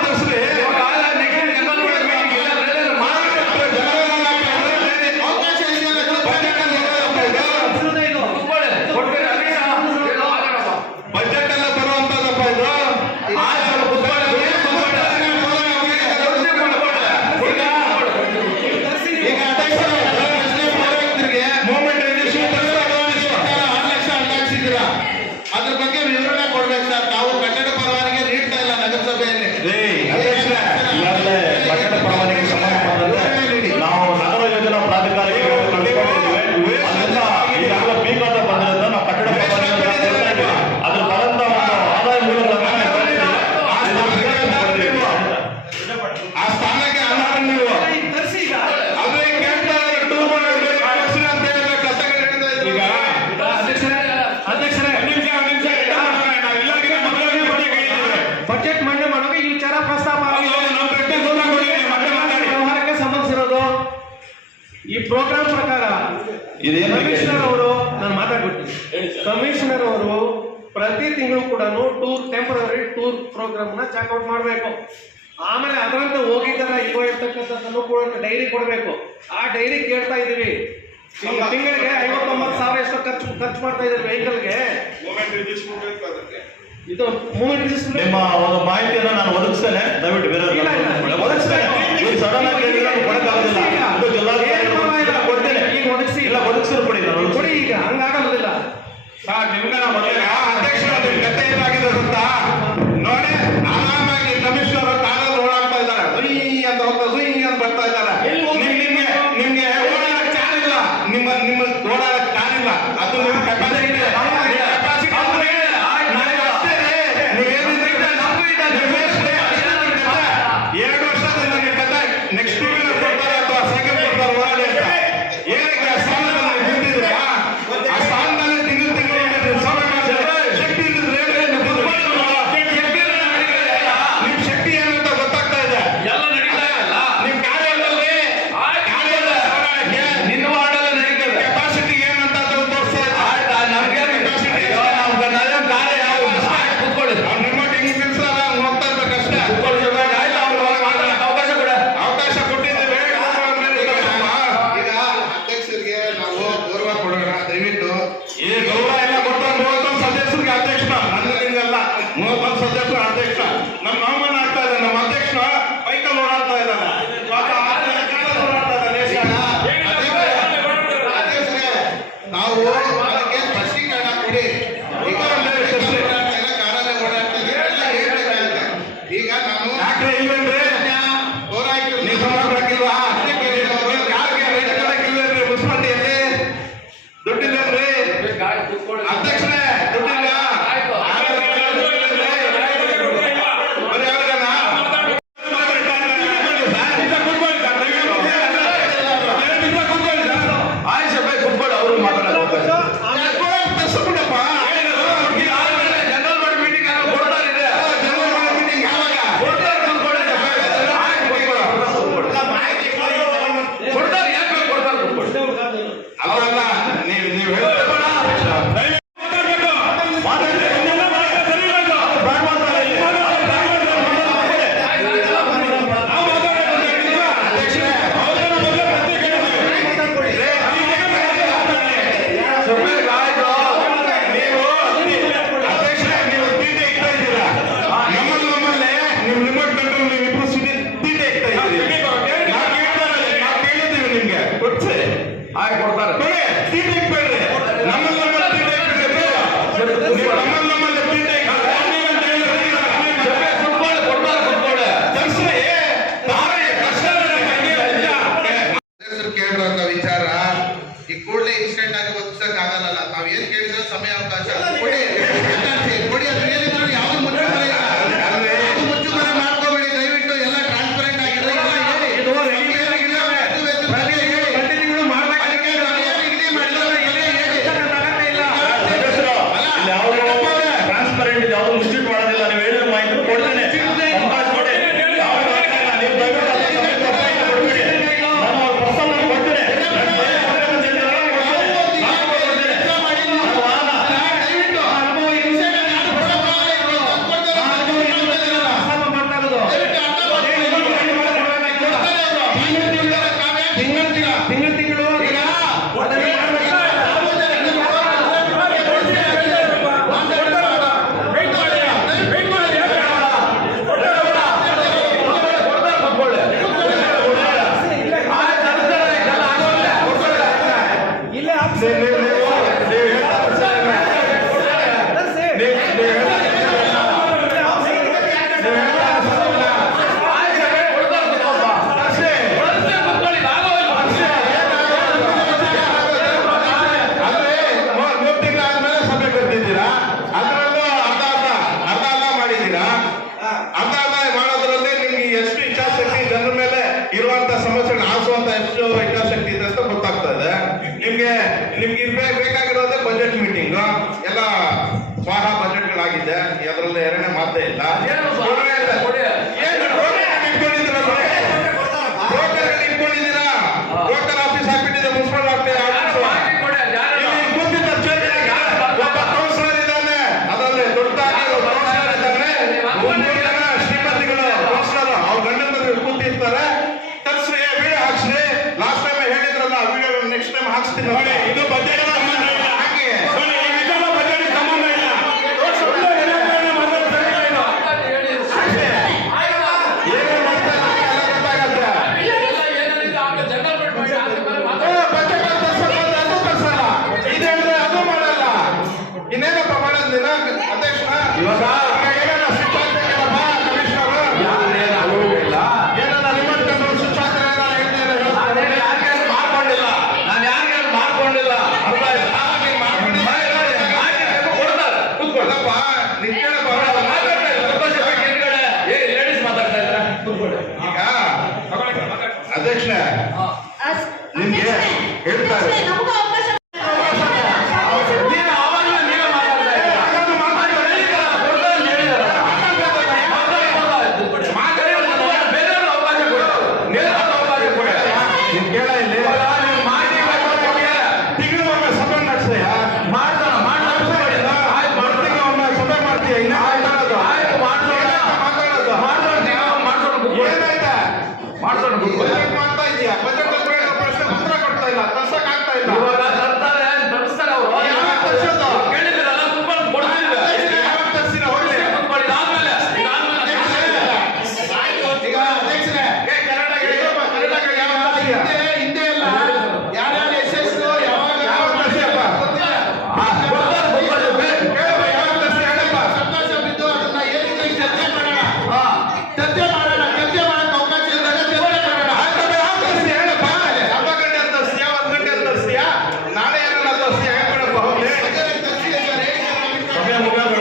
ತರ್ಸ್ರಿ. ಅವಕಾಶ ಇದೆಯಲ್ಲ, ಬಜೆಟ್ ಅಲ್ಲಿ ಬಜೆಟ್ ಎಲ್ಲ ಬರುವಂತದಪ್ಪ ಇದು. ಈಗ ಅಧ್ಯಕ್ಷರು ಪ್ರಶ್ನೆ ಮೂವ್ಮೆಂಟ್ ರಿಜಿಸ್ಟ್ರೇಷನ್ 6 ಲಕ್ಷ ಅಂದಾಜಿಸಿದ್ರ. ಅದ್ರ ಬಗ್ಗೆ ವಿವರಣೆ ಕೊಡ್ಬೇಕು ಸರ್. ನಾವು ಕಟ್ಟಡ ಪರವಾನಗಿ ನೀಡ್ತಾ ಇಲ್ಲ ನಗರಸಭೆಯಲ್ಲಿ. ಕಟ್ಟಡ ಪರವಾನಗಿ ಸಂಬಂಧಪಟ್ಟಂತೆ ನಾವು ನಗರ ಯೋಜನಾ ಪ್ರಾಧಿಕಾರಕ್ಕೆ ಕಳಿಸ್ಕೊಂಡಿದ್ದೀವಿ. ಅದರಿಂದ ಈಗಾಗಲೇ ಬೀಗಾಟ ಬಂದಿರೋದ್ರಿಂದ ನಾವು ಕಟ್ಟಡ ಪರವಾನಗಿ ಕೊಡ್ತಾ ಇದ್ದೀವಿ. ಅದ್ರ ಬರಂತ ಒಂದು ಆದಾಯ ಮೂಲಗಳನ್ನು ಆ ಸ್ಥಾನಕ್ಕೆ ಅನಾಥ ನೀವು ತರಿಸಿ ಈಗ ಅದೇ ಕೇಳ್ತಾರೆ ಟೂರ್ ಅಂತ ಹೇಳ್ಬೇಕು. ಕಷ್ಟಗಳು ನಡೀತಾ ಇದ್ರು. ಈಗ ಅಧ್ಯಕ್ಷರೇ ನಾವೆಲ್ಲರಿಗೆ ಮೊದಲನೇ ಬಡ್ಡಿ ಕೇಳಿದ್ದೀವಿ. ಬಜೆಟ್ ಮಂಡನೆ ಮಾಡುವಾಗ ಈ ವಿಚಾರ ಪ್ರಸ್ತಾಪ ಆಗಿದೆ. ನಮ್ಮ ಬೆಟ್ಟ ದೂರ ಕೊಟ್ಟಿದ್ದೀವಿ, ಮತ್ತೆ ಮಾತಾಡಿ. ವ್ಯವಹಾರಕ್ಕೆ ಸಂಬಂಧಿಸಿರೋದು ಈ ಪ್ರೋಗ್ರಾಮ್ ಪ್ರಕಾರ ಇದೇನು ಕಮಿಷನರ್ ಅವರು, ನಾನು ಮಾತಾಡ್ಬಿಡ್ತೀನಿ, ಕಮಿಷನರ್ ಅವರು ಪ್ರತಿ ತಿಂಗಳು ಕೂಡ ಟೂರ್ ಟೆಂಪರರಿ ಟೂರ್ ಪ್ರೋಗ್ರಾಮ್ ನ ಚೆಕ್ಔಟ್ ಮಾಡಬೇಕು. ಆಮೇಲೆ ಅದರಂತೆ ಹೋಗಿದ್ದಾರ ಇಲ್ವೋ ಇರ್ತಕ್ಕಂಥದ್ದನ್ನು ಕೂಡ ಡೈರಿ ಕೊಡಬೇಕು. ಆ ಡೈರಿ ಕೇಳ್ತಾ ಇದೀವಿ. ತಿಂಗಳಿಗೆ 59,000 ಎಷ್ಟು ಖರ್ಚು ಮಾಡ್ತಾ ಇದ್ದಾರೆ ವೆಹಿಕಲ್ಗೆ. ಇದು ಮೂವ್ಮೆಂಟ್ ರಿಜಿಸ್ಟರ್ ನಿಮ್ಮ ಒಂದು ಮಾಹಿತಿಯನ್ನು ನಾನು ಒದಗಿಸ್ತೇನೆ, ದಯವಿಟ್ಟು ಬೇರೆ ಒದಗಿಸ್ತೇನೆ. ಸಡನ್ ಆಗಿ ಕೊಡಕ್ಕಾಗೋದಿಲ್ಲ. ಇದು ಜಿಲ್ಲಾಧಿಕಾರಿ ಕೊಡ್ತೇನೆ. ಈಗ ಒದಗಿಸಿ ಇಲ್ಲ ಒದಗಿಸಿದ್ರು ಕೊಡಿ, ನಾನು ಕೊಡಿ. ಈಗ ಹಂಗಾಗೋದಿಲ್ಲ ಸರ್. ನಿಮ್ಗೆ ಅಧ್ಯಕ್ಷರ ಗತೆ ಏನಾಗಿದೆ ಗೊತ್ತಾ? ನೋಡಿ, ಆರಾಮಾಗಿ ಕಮಿಷನರ್ ಕಾರಲ್ಲಿ ಓಡಾಡ್ತಾ ಇದ್ದಾರೆ. ಸುಯ್ ಅಂತ ಹೋಗ್ತಾ ಸುಯ್ ಅಂತ ಬರ್ತಾ ಇದ್ದಾರೆ. ನಿಮ್ಗೆ ಓಡಾಡಕ್ ಚಾಲಿಲ್ಲ. ನಿಮ್ಮ ಓಡಾಡಕ್ ಚಾಲಿಲ್ಲ. ಅದು ನಿಮ್ಮ ಕೆಪಾಸಿಟಿ. ನೆಕ್ಸ್ಟ್ ಕೊಡ್ತಾರೆ ಅಥವಾ ಸೈಕಲ್ ಕೊಡ್ತಾರೆ ಓಡಾಡಿ ಅಂತ ಏನಕ್ಕೆ ಆ ಸ್ಥಾನದಲ್ಲಿ ನಿಂತಿದ್ರೆ ಆ ಸ್ಥಾನದಲ್ಲಿ ತಿಂಗಳು ಶಕ್ತಿ ಇದ್ದಿದ್ರೆ ನಿಮ್ ಶಕ್ತಿ ಏನಂತ ಗೊತ್ತಾಗ್ತಾ ಇದೆ. ಎಲ್ಲ ನಡೀತಾ ಇಲ್ಲ. ನಿಮ್ ಕಾರ್ಯದಲ್ಲಿ ನಿನ್ನ ವಾರ್ಡಲ್ಲಿ ನಡೀತದೆ. ಕೆಪಾಸಿಟಿ ಏನಂತ ತೋರಿಸ್ತಾ ಇದೆ. ನಮ್ಗೆ ಕೆಪಾಸಿಟಿ ಕಾರ್ಯ ಯಾವ ಕೂತ್ಕೊಳ್ಳಿ. ನಿಮ್ಮ ಹೆಂಗ್ ನಿಲ್ಸಲ್ಲ ಹೋಗ್ತಾ ಇರ್ಬೇಕಷ್ಟೇ. ಅವಕಾಶ ಕೊಟ್ಟಿದ್ದೇವೆ. ಈಗ ಅಧ್ಯಕ್ಷರಿಗೆ ನಾವು ಗೌರವ ಕೊಡೋಣ ದಯವಿಟ್ಟು. ಈ ಗೌರವ ಎಲ್ಲ ಕೊಟ್ಟರೆ 31 ಸದಸ್ಯರಿಗೆ ಅಧ್ಯಕ್ಷ, ನನ್ನಲ್ಲಿಂದಲ್ಲ 31 ಸದಸ್ಯರ ಅಧ್ಯಕ್ಷ. ನಮ್ಮ ಅವಮಾನ ಆಗ್ತಾ ಇದೆ. ನಮ್ಮ ಅಧ್ಯಕ್ಷ ಬೈಕಲ್ ಓಡಾಡ್ತಾ ಇದ್ದಾನೆ. ನಾವು ಅದಕ್ಕೆ ಸ್ಪಷ್ಟೀಕರಣ ಕೊಡಿ. ಈಗ ಕಾರಲ್ಲೇ ಓಡಾಡ್ತಾ ಇದ್ದಾರೆ. ಈಗ ನಾನು ಯಾಕೆ ಇಲ್ವೇನ್ರಿ ಹೋರಾಯ್ತು ನೀವು ಹಾಕಿಲ್ವಾ? ಯಾರಿಗೆ ರೇಟ್ ಕಟ್ಟಕ್ಕಿಲ್ವೇನ್ರಿ? ಮುನ್ಸಿಪಾಲಿಟಿಯಲ್ಲಿ ದುಡ್ಡಿಲ್ವೇನ್ರಿ? ಅಧ್ಯಕ್ಷರೇ ದುಡ್ಡಿಲ್ಲ. ಬರೀ ಅವ್ರಿಗನ ಆಯ್ತು ಸರ್, ಕುತ್ಕೊಳ್ಳಿ. ಅವರು ಮಾತಾಡೋದು ಬಿಡಪ್ಪ. ಜನರಲ್ ಬಾಡಿ ಮೀಟಿಂಗ್ ಕೊಡ್ತಾರೆ ಇದೆ. ಜನರಲ್ ಬಾಡಿ ಮೀಟಿಂಗ್ ಯಾವಾಗ ಕೊಡ್ತಾರೆ? ಯಾಕೆ ಕೊಡ್ತಾರೆ? ಅವರಲ್ಲ ನೀವು ಕೇಳಿರುವಂತ ವಿಚಾರ ಈ ಕೂಡಲೇ ಇನ್ಸಿಡೆಂಟ್ ಆಗಿ ಒದಗಿಸಕ್ ಆಗಲ್ಲ. ನಾವ್ ಏನ್ ಕೇಳಿದ್ರೆ ಸಮಯ ಅವಕಾಶ ಕೊಡಿ. ಅದು ಏನಿದ್ರು ಯಾವ್ದು ಮುಚ್ಚುಮರೆ ಮಾಡ್ಕೋಬೇಡಿ ದಯವಿಟ್ಟು. ಎಲ್ಲ ಟ್ರಾನ್ಸ್ಪರೆಂಟ್ ಆಗಿದೆ. ಟ್ರಾನ್ಸ್ಪರೆಂಟ್ ಯಾವುದು ಮುಚ್ಚಿಟ್ ಮಾಡೋದಿಲ್ಲ. ನೀವು ಹೇಳಿದ ಮಾಹಿತಿ ಕೊಡ್ತೇನೆ. ತಿಂಗಳು ಇರುವಂತ ಸಮಸ್ಯೆಗಳನ್ನ ಆರಿಸುವಂತ ಎಷ್ಟು ಇಚ್ಛಾಶಕ್ತಿ ಇದೆ ಅಂತ ಗೊತ್ತಾಗ್ತಾ ಇದೆ. ನಿಮ್ಗೆ ಬೇಕಾಗಿರೋದೇ ಬಜೆಟ್ ಮೀಟಿಂಗ್. ಎಲ್ಲ ಸ್ವಾಹ ಬಜೆಟ್ಗಳಾಗಿದೆ. ಅದರಲ್ಲಿ ಎರಡನೇ ಮಾತೇ ಇಲ್ಲ. ಇಟ್ಕೊಂಡಿದ್ದೀರಾ ಬ್ರೋಕರ್ ಆಫೀಸ್ ಹಾಕ್ಬಿಟ್ಟಿದೆ. ಮುನ್ಸಿಪಲ್ ಆಫೀಸ್ ಒಬ್ಬ ಕೌನ್ಸಿಲರ್ ಇದ್ದಾನೆ. ಅದರ ಮಾಡ್ತೀನಿ ನೋಡಿ, ಇದು ಬಜೆಟ್ ಸಂಬಂಧ ಇಲ್ಲ. ಹಾಗೆ ನೋಡಿ, ಇದೆಲ್ಲ ಬಜೆಟ್ ಸಂಬಂಧ ಇಲ್ಲ. ಸುಮ್ನೆ ಏನೇನೋ ಮಾತಾಡೋದು ಸರಿ ಇಲ್ಲ ಇದು. ಏನೇನ್ ಮಾಡ್ತಾ ಇದ್ದಾರೆ ಎಲ್ಲ ಗೊತ್ತಾಗತ್ತೆ. ಬಜೆಟ್ ಅಂತ ತರ್ಸಲ್ಲ, ಅದು ತರ್ಸಲ್ಲ. ಇದು ಹೇಳಿದ್ರೆ ಅದು ಮಾಡಲ್ಲ. ಇನ್ನೇನಪ್ಪ ಮಾಡೋದು ನೀನು ಅಧ್ಯಕ್ಷ? ಇವಾಗ ಏನಾರ ಸ್ವಿಚ್ ಆಗ್ಬೇಕಲ್ಲಪ್ಪ ಕಮಿಷನರ್? ಏನಾರ ರಿಮೋಟ್ ಕಂಟ್ರೋಲ್ ಸ್ವಿಚ್ ಆಗ್ತಾರೆ ಏನಾರ ಹೇಳ್ತೀರಾ? ಮಾಡ್ಕೊಂಡಿಲ್ಲ, ನಾನು ಯಾರಿಗಾರು ಮಾಡ್ಕೊಂಡಿಲ್ಲ. ಅರ್ಥ ಆಯ್ತಾ? ನೀನ್ ಮಾಡ್ಕೊಂಡಿಲ್ಲ. ಕೊಡ್ತಾರೆ, ಕೂತ್ಕೊಳ್ಳಿ. ಅಲ್ಲಪ್ಪ, ನೀನ್ ಕೇಳಪ್ಪ. ಲೇಡೀಸ್ ಮಾತಾಡ್ತಾ ಇದ್ದಾರೆ, ಕೂತ್ಕೊಳ್ಳಿ. ಈಗ ಅಧ್ಯಕ್ಷ ನಿಮ್ಗೆ ಹೇಳ್ತಾರೆ ನಮಗೂ ಅವಕಾಶ ನೀನು ಆವಾಗಲೇ ನೀವೇ ಮಾತಾಡ್ತಾ ಇದ್ದೀರಾ. ಹಾಗಾದ್ರೆ ಮಾತಾಡ್ಬೇಡಿ. ಕೊಡ್ತಾರೆ ಅಂತ ಹೇಳಿದಾರೆ. ಬೇರೆಯವ್ರಿಗೆ ಅವಕಾಶ ಕೊಡು. ಬೇರೆಯವ್ರಿಗೆ ಅವಕಾಶ ಕೊಡು. ನೀನ್ ಕೇಳ ಇಲ್ಲಿ ನೀವು ಮಾಡಿ ತಿಂಗಳೊಮ್ಮೆ ಸಭೆ ನಡೆಸ್ತೀಯ? ಮಾಡ್ತಾನ ಆಯ್ತು, ತಿಂಗಳೊಮ್ಮೆ ಸಭೆ ಮಾಡ್ತೀಯ? ಇನ್ನ ಮಾತಾಡೋದು ಆಯ್ತು, ಮಾಡ್ಸೋಣ. ಮಾತಾಡೋದು ಏನಾಯ್ತಾ? ಮಾಡ್ಸೋಣ ಬಜೆಟ್ ಮಾಡ್ತಾ ಇದೀಯ, ಬಜೆಟ್ ಪ್ರಶ್ನೆ ಉತ್ತರ ಕೊಡ್ತಾ ಇಲ್ಲ, ತರ್ಸಕ್ ಆಗ್ತಾ ಇಲ್ಲ. ಇವಾಗ ತರ್ತಾರೆ, ತರಿಸ್ತಾರೆ ಅವರು. ಯಾವಾಗ ತರ್ಸೋದು? ಕೇಳಿದ್ರಲ್ಲ, ಕುತ್ಕೊಂಡು ಕೊಡ್ತಿದ್ವಿ. ಯಾವಾಗ ತರ್ಸಿರ ಹೋಗ್ಲಿ. ಕುತ್ಕೊಳ್ಳಿ, ಇದಾದ್ಮೇಲೆ ಈಗ ಅಧ್ಯಕ್ಷರೇ, ಕರೆಕ್ಟಾಗಿ ಯಾವಾಗ ತರ್ಸಿಯ? ಹಿಂದೆ ಎಲ್ಲ ಯಾರ್ಯಾರು ಎಷ್ಟೆಷ್ಟು ಯಾವಾಗ ತರ್ಸಿಯಪ್ಪ? ಹೇಳಪ್ಪ, ಯಾವಾಗ ತರ್ಸಿ ಹೇಳಪ್ಪ. ಸಂತೋಷ ಬಿದ್ದು ಅದನ್ನ ಏನಿದೆ ಚರ್ಚೆ ಮಾಡೋಣ. ಚರ್ಚೆ ಮಾಡೋಣ, ಚರ್ಚೆ ಮಾಡಕ್ಕೆ ಅವಕಾಶ ಇದ್ದಾಗ ಚರ್ಚೆ ಮಾಡೋಣ. ಆಯ್ತಪ್ಪ, ಯಾವಾಗ ತರ್ಸಿ ಹೇಳಪ್ಪ. ಯಾವ ಗಂಟೆ ಅಂತ ತರ್ಸಿಯಾ, 1 ಗಂಟೆ ಅಂತ ತರ್ಸಿಯಾ, ನಾಳೆ ಏನಾರ ತರ್ಸಿಯಾ ಹೇಳ್ಬಿಡಪ್ಪ ಹೋಗ್ಲಿ. ಸಮಯ ಮುಗಿಯೋದು.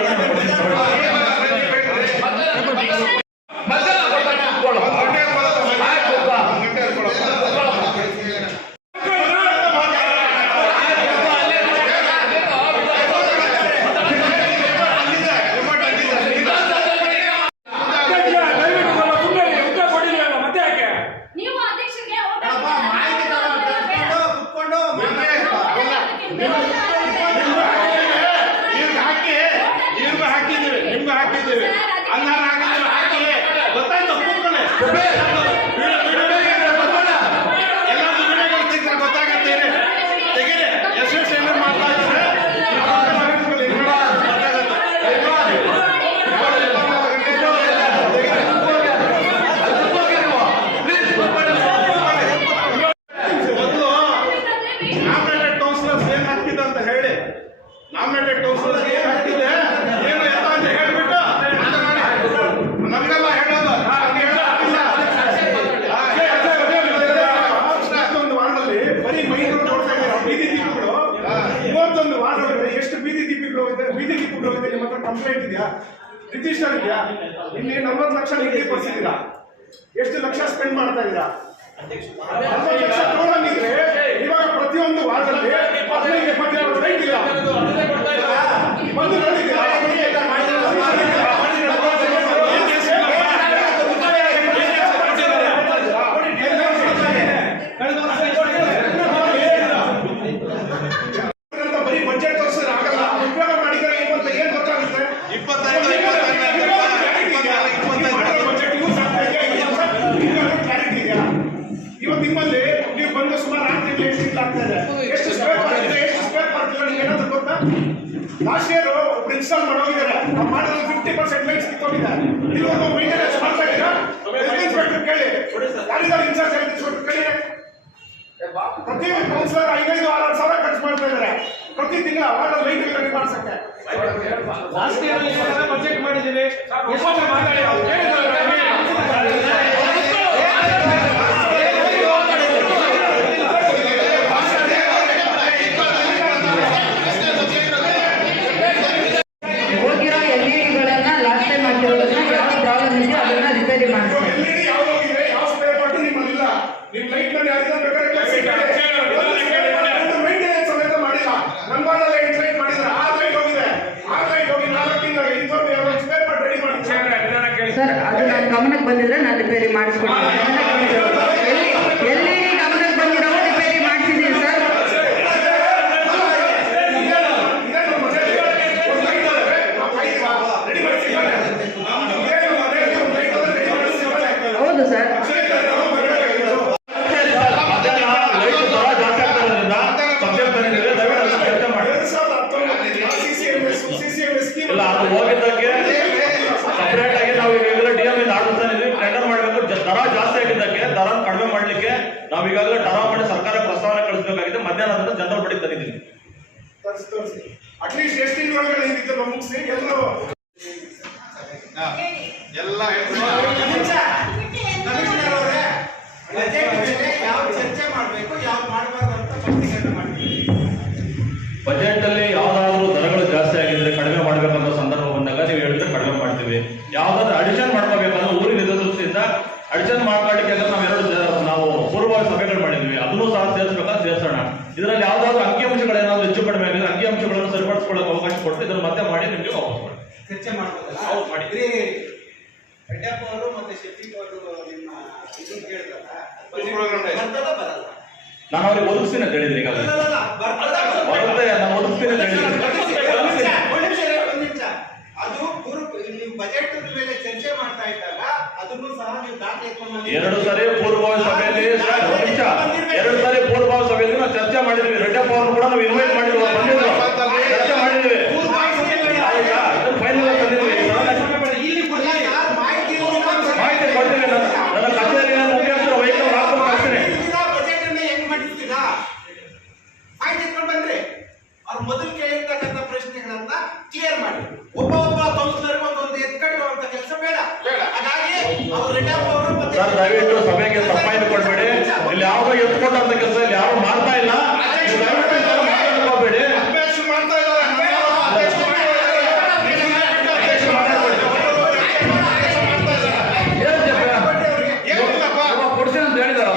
ಮಧ್ಯಾಹ್ನ ಕೊಡ್ತಾನೆ, ಕೂತ್ಕೊಳ್ಳು. 1 ಗಂಟೆ ಬರೋದು. ಆಯ್ತು, ಕೂತ್ಕೊ. 1 ಗಂಟೆ ಹೇಳ್ಕೊಡಪ್ಪ. ನೀವು ಅಧ್ಯಕ್ಷರಿಗೆ ಇವ್ರಿಗೂ ಹಾಕಿದ್ದೀವಿ, ನಿಮ್ಗೂ ಹಾಕಿದ್ದೀವಿ. ಅನ್ನಾರ ಹಾಕಿದ್ದೀವಿ, ಹಾಕಿ. ಗೊತ್ತಾಯ್ತು, ಕೂತ್ಕೊಳ್ಳಿ. ಎಲ್ಲಾದ್ರೂ ವಿಡಿಯೋಗಳು ತೆಗ್ದ್ರೆ ಗೊತ್ತಾಗತ್ತೆ ಇರಿ. ತೆಗೀರಿ. ಎಷ್ಟು ಏನೇನು ಮಾಡ್ತಾ ಇದ್ದಾರೆ ಮೊದಲು ನಾಮಿನೇಟೆಡ್ ಕೌನ್ಸಿಲರ್ಸ್ ಏನ್ ಹಾಕ್ತಿದ್ದ ಅಂತ ಹೇಳಿ, ನಾಮಿನೇಟೆಡ್ ಕೌನ್ಸಿಲರ್ಸ್ ಏನ್ ಹಾಕ್ತಿದೆ ಏನು ಎತ್ತ ಅಂತ ಹೇಳ್ಬಿಟ್ಟು ಮಾತನಾಡಿ. ನಮ್ಗೆಲ್ಲ ಹೇಳೋದು ನಮ್ಗೆ ಹೇಳೋದಿಲ್ಲ. ಒಂದು ವಾರದಲ್ಲಿ ಬರೀ ಮೈನ್ ರೋಡ್ ನೋಡ್ತಾ ಇದ್ದಾರೆ ಬೀದಿ ದೀಪಗಳು. 31 ವಾರದಲ್ಲಿ ಎಷ್ಟು ಬೀದಿ ದೀಪಗಳು ಹೋಗಿದೆ ನಿಮ್ಮ ಹತ್ರ ಕಂಪ್ಲೇಂಟ್ ಇದೆಯಾ, ರಿಜಿಸ್ಟರ್ ಇದೆಯಾ? ಇಲ್ಲಿ 40 ಲಕ್ಷ ನಿಗದಿಪಡಿಸಿದ್ದೀರಾ, ಎಷ್ಟು ಲಕ್ಷ ಸ್ಪೆಂಡ್ ಮಾಡ್ತಾ ಇದ್ದೀರಾ? 40 ಲಕ್ಷ ತಗೊಂಡಿದ್ರೆ ಇವಾಗ ಪ್ರತಿಯೊಂದು ವಾರದಲ್ಲಿ 15-20 ರೈಟ್ ಇಲ್ಲ. ಬಂದು ನೋಡಿದ್ದೀರಾ? ಬರೀ ಬಜೆಟ್ ತೋರಿಸಿದ್ರೆ ಆಗಲ್ಲ. ಉಪಯೋಗ ಮಾಡಿದ್ರೆ ಇವತ್ತು ಏನ್ ಗೊತ್ತಾಗುತ್ತೆ? 25 ಇವತ್ತು ನಿಮ್ಮಲ್ಲಿ ನೀವು ಬಂದು ಸುಮಾರು 6 ತಿಂಗಳು ಎಷ್ಟು ಆಗ್ತಾ ಇದೆ, ಎಷ್ಟು ಸ್ಪೇರ್ ಮಾಡ್ತಿದೆ, ಎಷ್ಟು ಸ್ಪೇರ್ ಮಾಡ್ತಿಲ್ಲ ನಿಮ್ಗೆ ಏನಾದ್ರು ಗೊತ್ತಾ? ಲಾಸ್ಟ್ ಇಯರ್ ಒಬ್ರು ಇನ್ಸ್ಟಾಲ್ ಮಾಡೋಗಿದ್ದಾರೆ, ಮಾಡಿದ್ರೆ 50% ಲೈಟ್ಸ್ ಕಿತ್ತೋಗಿದ್ದಾರೆ. ಇವಾಗ ಮೇಂಟೆನೆನ್ಸ್ ಮಾಡ್ತಾ ಇದ್ದೀರಾ? ಹೆಲ್ತ್ ಇನ್ಸ್ಪೆಕ್ಟರ್ ಕೇಳಿ, ಯಾರಿದ್ದಾರೆ ಇನ್ಚಾರ್ಜ್ ಹೆಲ್ತ್ ಇನ್ಸ್ಪೆಕ್ಟರ್ ಕೇಳಿ. ಪ್ರತಿ ಕೌನ್ಸಿಲರ್ 5,000-6,000 ಸಾವಿರ ಖರ್ಚು ಮಾಡ್ತಾ ಇದ್ದಾರೆ ಪ್ರತಿ ತಿಂಗಳ ಅವಾಗ ಲೈಟ್ ರೆಡಿ ಮಾಡ್ಸಕ್ಕೆ. ಲಾಸ್ಟ್ ಇಯರ್ ಬಜೆಟ್ ಮಾಡಿದ್ದೀವಿ. ಎಷ್ಟು ಮಾತಾಡಿ ಅವ್ರು ಕೇಳಿದ್ದಾರೆ. ಹೋಗಿರೋ ಎಲ್ಇಡಿಗಳನ್ನ ಲಾಸ್ಟ್ ಟೈಮ್ ಹಾಕಿರೋದನ್ನ ಯಾವ ಪ್ರಾಬ್ಲಮ್ ಇದೆಯೋ ಅದನ್ನ ರಿಪೇರಿ ಮಾಡಿಸ್ತಾರೆ. ಎಲ್ಇಡಿ ಯಾವ ಹೋಗಿದೆ, ಯಾವ ಸ್ಪೇರ್ ಪಾರ್ಟ್ ನಿಮ್ಮಲ್ಲಿಲ್ಲ. ನಿಮ್ ಲೈಟ್ ನಲ್ಲಿ ಯಾರಿದ್ದಾರೆ ಬೇಕಾದ್ರೆ ಮೇಂಟೆನೆನ್ಸ್ ಸಮೇತ ಮಾಡಿಲ್ಲ. ನನ್ನ ವಾರ್ಡಲ್ಲಿ 8 ಲೈಟ್ ಮಾಡಿದ್ರೆ 6 ಲೈಟ್ ಹೋಗಿದೆ. 6 ಲೈಟ್ ಹೋಗಿ 4 ತಿಂಗಳು ಇನ್ಫಾರ್ಮ್ ಸ್ಪೇರ್ ಪಾರ್ಟ್ ರೆಡಿ ಮಾಡಿ. ಸರ್ ಅದು ನನ್ನ ಗಮನಕ್ಕೆ ಬಂದಿಲ್ಲ, ನಾನು ರಿಪೇರಿ ಮಾಡಿಸ್ಕೊಡ್ತೀನಿ. ಎಲ್ಇಡಿ ಗಮನಕ್ಕೆ ಬಂದಿರೋ ರಿಪೇರಿ ಮಾಡಿಸಿದ್ದೀನಿ ಸರ್. ಹೌದು ಸರ್. ಮಧ್ಯಾಹ್ನ ಲೈಟ್ ದರ ಜಾಸ್ತಿ ಆಗ್ತಿರೋದ್ರಿಂದ ನಾವು ಈಗಾಗಲೇ ಟರಾವ್ ಮಾಡಿ ಸರ್ಕಾರ ಪ್ರಸ್ತಾವನೆ ಕಳಿಸಬೇಕಾಗಿದೆ. ಮಧ್ಯಾಹ್ನದಿಂದ ಜನರಲ್ ಬಡಿ ತಂದಿದ್ದೀನಿ. ತೋರಿಸಿ ಅಟ್ಲೀಸ್ಟ್ ಎಷ್ಟು ತಿಂಗಳೊಳಗಡೆ ಏನಿತ್ತಲ್ಲ ಮುಗಿಸಿ ಎಲ್ಲರೂ ಎಲ್ಲ ಬಜೆಟ್ ಮೇಲೆ ಯಾವ ಚರ್ಚೆ ಮಾಡಬೇಕು ಯಾವ ಮಾಡಬಾರ್ದು ಅಂತ ಪತ್ರಿಕೆಯನ್ನು ಮಾಡ್ತೀವಿ. ಬಜೆಟ್ ಅಲ್ಲಿ ಯಾವ್ದಾದ್ರು ದರಗಳು ಜಾಸ್ತಿ ಆಗಿದ್ರೆ ಕಡಿಮೆ ಮಾಡ್ಬೇಕಂತ ಸಂದರ್ಭ ಬಂದಾಗ ನೀವು ಹೇಳಿದ್ರೆ ಕಡಿಮೆ ಮಾಡ್ತೀವಿ. ಯಾವ್ದಾದ್ರು ಅಡಿಷನ್ ಮಾಡ್ಕೋಬೇಕಂದ್ರೆ ಊರಿನ ದೃಷ್ಟಿಯಿಂದ ಅಡಿಷನ್ ಮಾಡ್ಕೊಳ್ಳಿಕ್ಕೆ ನಾವು ಪೂರ್ವಭಾವಿ ಸಭೆಗಳು ಮಾಡಿದ್ವಿ. ಅದನ್ನು ಸಹ ಸೇರಿಸಬೇಕಾದ್ರೆ ಸೇರಿಸೋಣ. ಇದರಲ್ಲಿ ಯಾವ್ದಾದ್ರು ಅಂಕಿಅಂಶಗಳೇನಾದ್ರು ಹೆಚ್ಚು ಕಡಿಮೆ ಆಗಿದ್ರೆ ಅಂಕಿಅಂಶಗಳನ್ನು ಸರಿಪಡಿಸ್ಕೊಳ್ಳೋಕೆ ಅವಕಾಶ ಕೊಟ್ಟು ಇದನ್ನು ಮತ್ತೆ ಮಾಡಿ ನಿಮಗೆ ವಾಪಸ್ ಮಾಡಿ ಚರ್ಚೆ ಮಾಡ್ಬೋದಲ್ಲ. ಹೌದು, ಮಾಡಿ. ರೆಡ್ಡಪ್ಪ ಅವರು ಮತ್ತೆ ಶೆಟ್ಟಿ ಅವರು ನಿಮ್ಮ ಇದು ಕೇಳಿದ್ರಲ್ಲ, ಪ್ರೋಗ್ರಾಮ್ ಬರ್ತದ ಬರಲ್ಲ? ನಾನು ಅವ್ರಿಗೆ ಒದಗಿಸ್ತೀನಿ ಅಂತ ಹೇಳಿದ್ದೀನಿ ಈಗಾಗಲೇ. ಬರುತ್ತೆ, ನಾನು ಒದಗಿಸ್ತೀನಿ ಅಂತ ಹೇಳಿದ್ದೀನಿ. ಒಂದ್ ನಿಮಿಷ. ಅದು ನೀವು ಬಜೆಟ್ ಮೇಲೆ ಚರ್ಚೆ ಮಾಡ್ತಾ ಇದ್ದಾಗ ಅದನ್ನು ಸಹ ನೀವು ದಾಖಲೆ ಎತ್ಕೊಂಡು ಬಂದಿದ್ದೀರಿ. 2 ಸಾರಿ ಪೂರ್ವಭಾವಿ ಸಭೆಯಲ್ಲಿ ನಾವು ಚರ್ಚೆ ಮಾಡಿದ್ವಿ. ರೆಡ್ಡಪ್ಪ ಅವರು ಕೂಡ ನಾವು ಇನ್ವೈಟ್ ಮಾಡಿದ್ವಿ, ಬಂದಿದ್ರು, ಚರ್ಚೆ ಮಾಡಿದ್ವಿ. ಫೈನಲ್ ತಂದಿದ್ವಿ. ಮಾಹಿತಿ ಕೊಡ್ತೀನಿ. ನನ್ನ ಕಚೇರಿ ಮುಖ್ಯಸ್ಥರ ವೆಹಿಕಲ್ ಹಾಕೊಂಡು ಕಳಿಸ್ತೀನಿ. ಬಜೆಟ್ ಅನ್ನ ಹೆಂಗ್ ಮಾಡಿಸ್ತೀರಾ? ಮಾಹಿತಿ ಎತ್ಕೊಂಡು ಬಂದ್ರಿ. ಅವ್ರು ಮೊದಲು ಕೇಳಿರ್ತಕ್ಕಂಥ ಪ್ರಶ್ನೆಗಳನ್ನ ಕ್ಲಿಯರ್ ಮಾಡಿ. ಒಬ್ಬ ಕೌನ್ಸಿಲರ್ಗೆ ಒಂದೊಂದು ಎತ್ಕಟ್ಟು ಅಂತ ಕೆಲಸ ಬೇಡ. ಹಾಗಾಗಿ ಅವ್ರು ರೆಡ್ಡಪ್ಪ ಅವರು ಸರ್, ದಯವಿಟ್ಟು ಸಭೆಗೆ ತಪ್ಪಾಯ್ದು ಕೊಡ್ಬೇಡಿ. ಇಲ್ಲಿ ಯಾವ್ದೋ ಎತ್ಕೊಂಡಂತ ಕೆಲಸ ಇಲ್ಲಿ ಯಾರು ಮಾಡ್ತಾ ಇಲ್ಲ. ಹೋಗ್ಬೇಡಿ. ಅಭ್ಯಾಸ ಮಾಡ್ತಾ ಇದ್ದಾರೆ. ಕೊಡ್ತೀನಿ ಅಂತ ಹೇಳಿದಾರ.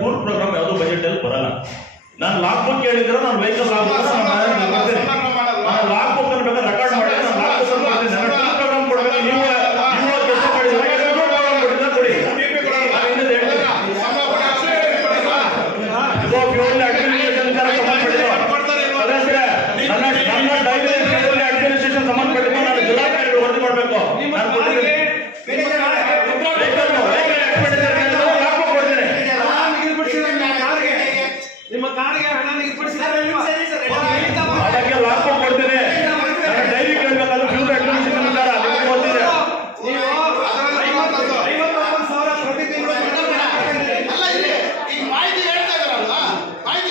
ಟೂರ್ ಪ್ರೋಗ್ರಾಮ್ ಯಾವುದು ಬಜೆಟ್ ಅಲ್ಲಿ ಬರಲ್ಲ. ನಾನು ಲಾಕ್ ಬುಕ್ ಹೇಳಿದ್ರೆ ನಾನು vehicle log book log book ಅನ್ನು ಬೇಕಾದ್ರೆ ರೆಕಾರ್ಡ್ ಮಾಡಿ ನಾನು ಲಾಕ್ ಬುಕ್ ಕೊಡ್ತೀನಿ. ನಾನು ಟೂರ್ ಪ್ರೋಗ್ರಾಮ್ ಕೊಡಬೇಕು. ನೀವು ಕೆಲಸ ಮಾಡಿದ್ರೆ ಟೂರ್ ಪ್ರೋಗ್ರಾಮ್ ಕೊಟ್ಟಿದ್ರೆ ಕೊಡಿ. ಅಡ್ಮಿನಿಸ್ಟ್ರೇಷನ್ ಸಂಬಂಧಪಟ್ಟಿದ್ದು ನಾನು ಜಿಲ್ಲಾಧಿಕಾರಿಗಳು ವರದಿ ಮಾಡಬೇಕು. ನಾನು ಕೊಟ್ಟಿದ್ದೀನಿ. ನಿಮ್ಮ ಕಾರಿಗೆ ಹಣ ಅದಕ್ಕೆ ಲಾಕ್ ಕೊಡ್ತೀನಿ. ನನ್ನ ಡೈರಿ ಕೇಳಬೇಕಾದ್ರೆ ಫ್ಯೂರ್ ಅಡ್ಮಿನಿಸ್ಟ್ರೇಷನ್ ವಿಚಾರ ಅದಕ್ಕೆ ಗೊತ್ತಿದೆ. ನೀವು 51,000 ಪ್ರತಿ ತಿಂಗಳು ಅಲ್ಲ, ಇಲ್ಲಿ ಈಗ ಮಾಹಿತಿ ಹೇಳ್ತಾ ಇದಾರಲ್ಲ, ಮಾಹಿತಿ